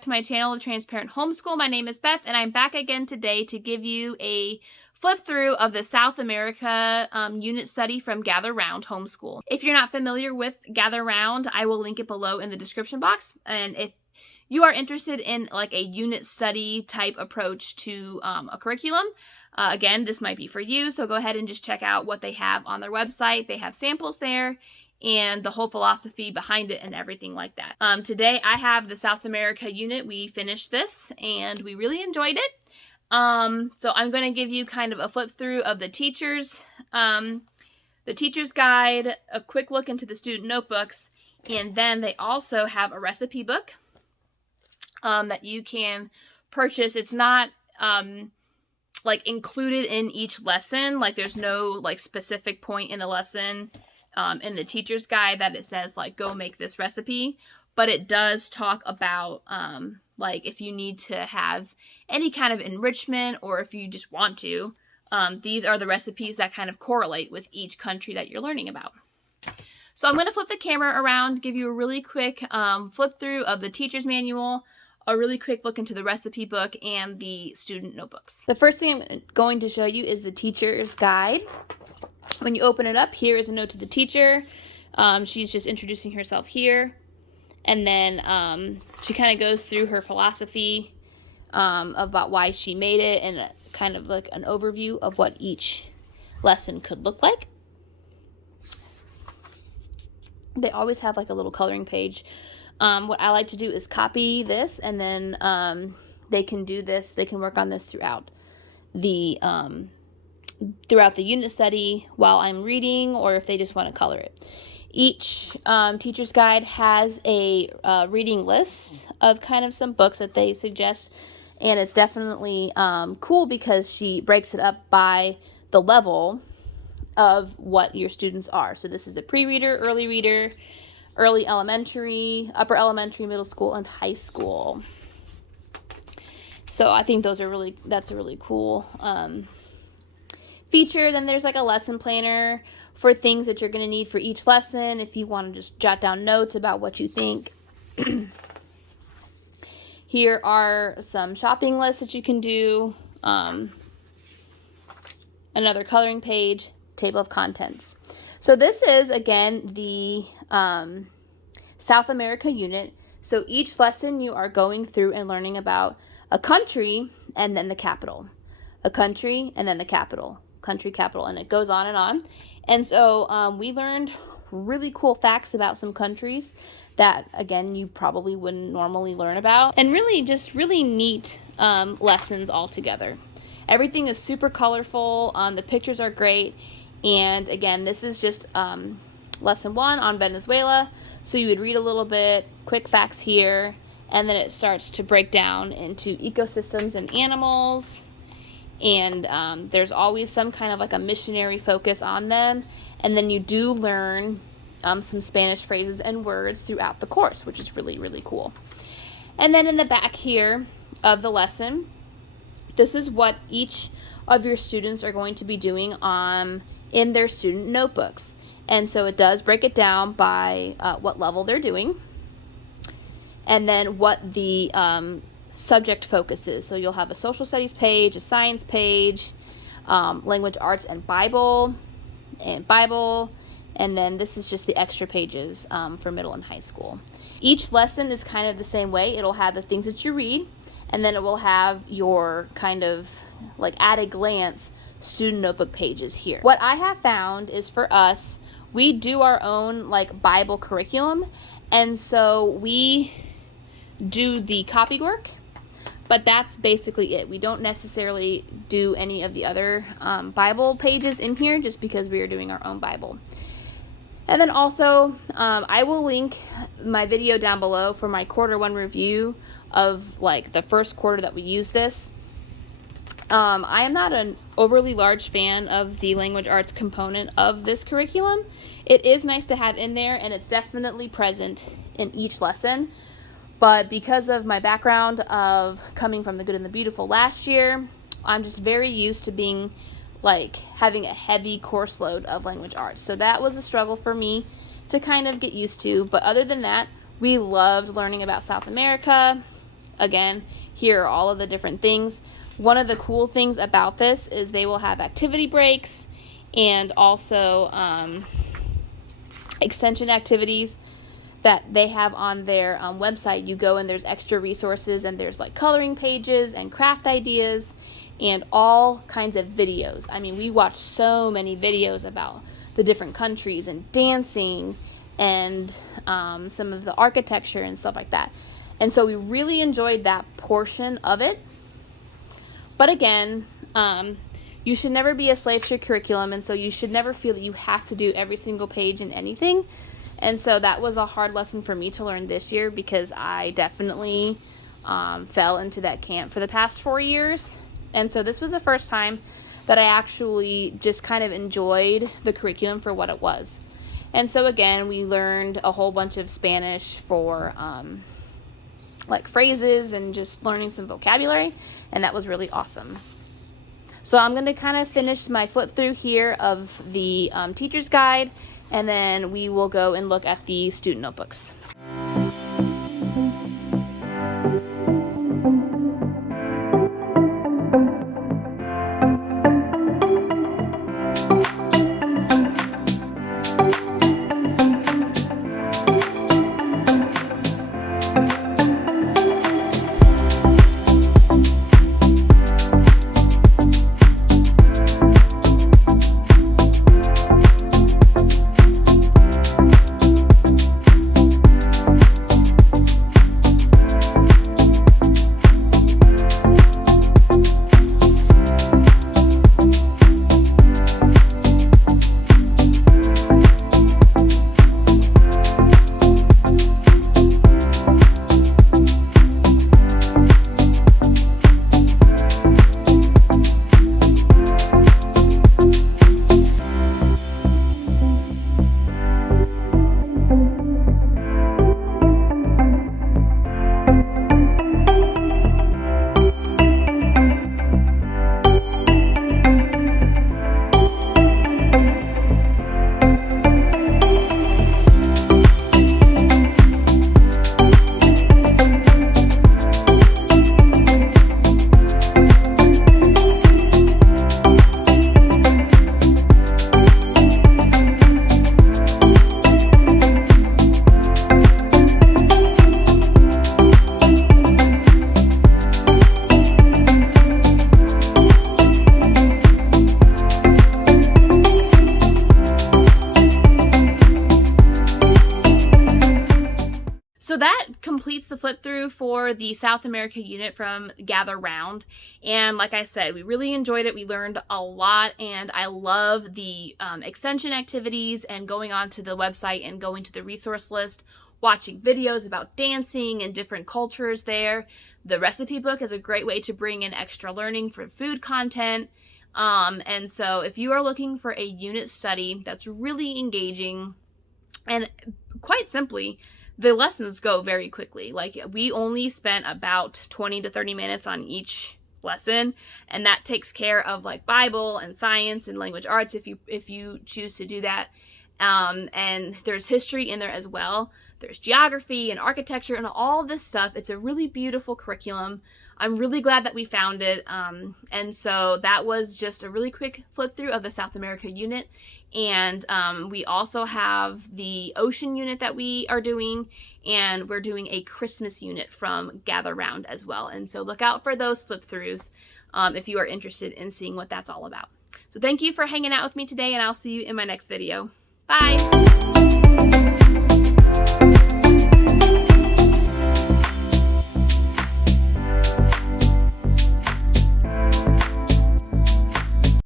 back to my channel, The Transparent Homeschool. My name is Beth, and I'm back again today to give you a flip through of the South America unit study from Gather Round Homeschool. If you're not familiar with Gather Round, I will link it below in the description box. And if you are interested in like a unit study type approach to a curriculum, again, this might be for you. So go ahead and just check out what they have on their website. They have samples there and the whole philosophy behind it and everything like that. Today I have the South America unit. We finished this and we really enjoyed it. So I'm going to give you kind of a flip through of the teacher's guide, a quick look into the student notebooks, and then they also have a recipe book that you can purchase. It's not like included in each lesson. Like there's no like specific point in the lesson in the teacher's guide that it says like go make this recipe, but it does talk about like if you need to have any kind of enrichment or if you just want to, these are the recipes that kind of correlate with each country that you're learning about. So I'm going to flip the camera around, give you a really quick flip through of the teacher's manual, a really quick look into the recipe book and the student notebooks. The first thing I'm going to show you is the teacher's guide. When you open it up, here is a note to the teacher. She's just introducing herself here. And then she kind of goes through her philosophy about why she made it and kind of like an overview of what each lesson could look like. They always have like a little coloring page. What I like to do is copy this and then they can do this. They can work on this throughout the unit study while I'm reading, or if they just want to color it. Each teacher's guide has a reading list of kind of some books that they suggest, and it's definitely cool because she breaks it up by the level of what your students are. So this is the pre-reader, early elementary, upper elementary, middle school, and high school. So I think that's a really cool feature. Then there's like a lesson planner for things that you're going to need for each lesson if you want to just jot down notes about what you think. Here are some shopping lists that you can do. Another coloring page, table of contents. So this is, again, the South America unit. So each lesson you are going through and learning about a country and then the capital. A country and then the capital. Country, capital, and it goes on and on. And so we learned really cool facts about some countries that, again, you probably wouldn't normally learn about. And really just really neat lessons all together. Everything is super colorful. The pictures are great. And again, this is just lesson 1 on Venezuela. So you would read a little bit, quick facts here, and then it starts to break down into ecosystems and animals. And there's always some kind of like a missionary focus on them. And then you do learn some Spanish phrases and words throughout the course, which is really, really cool. And then in the back here of the lesson, this is what each of your students are going to be doing in their student notebooks. And so it does break it down by what level they're doing. And then what the subject focuses. So you'll have a social studies page, a science page, language arts and Bible, and then this is just the extra pages for middle and high school. Each lesson is kind of the same way. It'll have the things that you read, and then it will have your kind of like at a glance student notebook pages here. What I have found is for us, we do our own like Bible curriculum, and so we do the copy work. But that's basically it. We don't necessarily do any of the other Bible pages in here just because we are doing our own Bible. And then also, I will link my video down below for my quarter 1 review of like the first quarter that we use this. I am not an overly large fan of the language arts component of this curriculum. It is nice to have in there, and it's definitely present in each lesson. But because of my background of coming from the Good and the Beautiful last year, I'm just very used to being like having a heavy course load of language arts. So that was a struggle for me to kind of get used to. But other than that, we loved learning about South America. again, here are all of the different things. One of the cool things about this is they will have activity breaks and also extension activities that they have on their website. You go and there's extra resources, and there's like coloring pages and craft ideas and all kinds of videos. I mean, we watched so many videos about the different countries and dancing and some of the architecture and stuff like that. And so we really enjoyed that portion of it. But again, you should never be a slave to your curriculum, and so you should never feel that you have to do every single page in anything. And so that was a hard lesson for me to learn this year, because I definitely fell into that camp for the past 4 years. And so this was the first time that I actually just kind of enjoyed the curriculum for what it was. And so again, we learned a whole bunch of Spanish for like phrases and just learning some vocabulary, and that was really awesome. So I'm going to kind of finish my flip through here of the teacher's guide, and then we will go and look at the student notebooks. So that completes the flip through for the South America unit from Gather Round. And like I said, we really enjoyed it. We learned a lot, and I love the extension activities and going onto the website and going to the resource list, watching videos about dancing and different cultures there. The recipe book is a great way to bring in extra learning for food content. And so if you are looking for a unit study that's really engaging, and quite simply, the lessons go very quickly. Like, we only spent about 20 to 30 minutes on each lesson, and that takes care of like Bible and science and language arts if you choose to do that. And there's history in there as well. There's geography and architecture and all this stuff. It's a really beautiful curriculum. I'm really glad that we found it. And so that was just a really quick flip through of the South America unit. And we also have the ocean unit that we are doing, and we're doing a Christmas unit from Gather Round as well. And so look out for those flip throughs if you are interested in seeing what that's all about. So thank you for hanging out with me today, and I'll see you in my next video. Bye!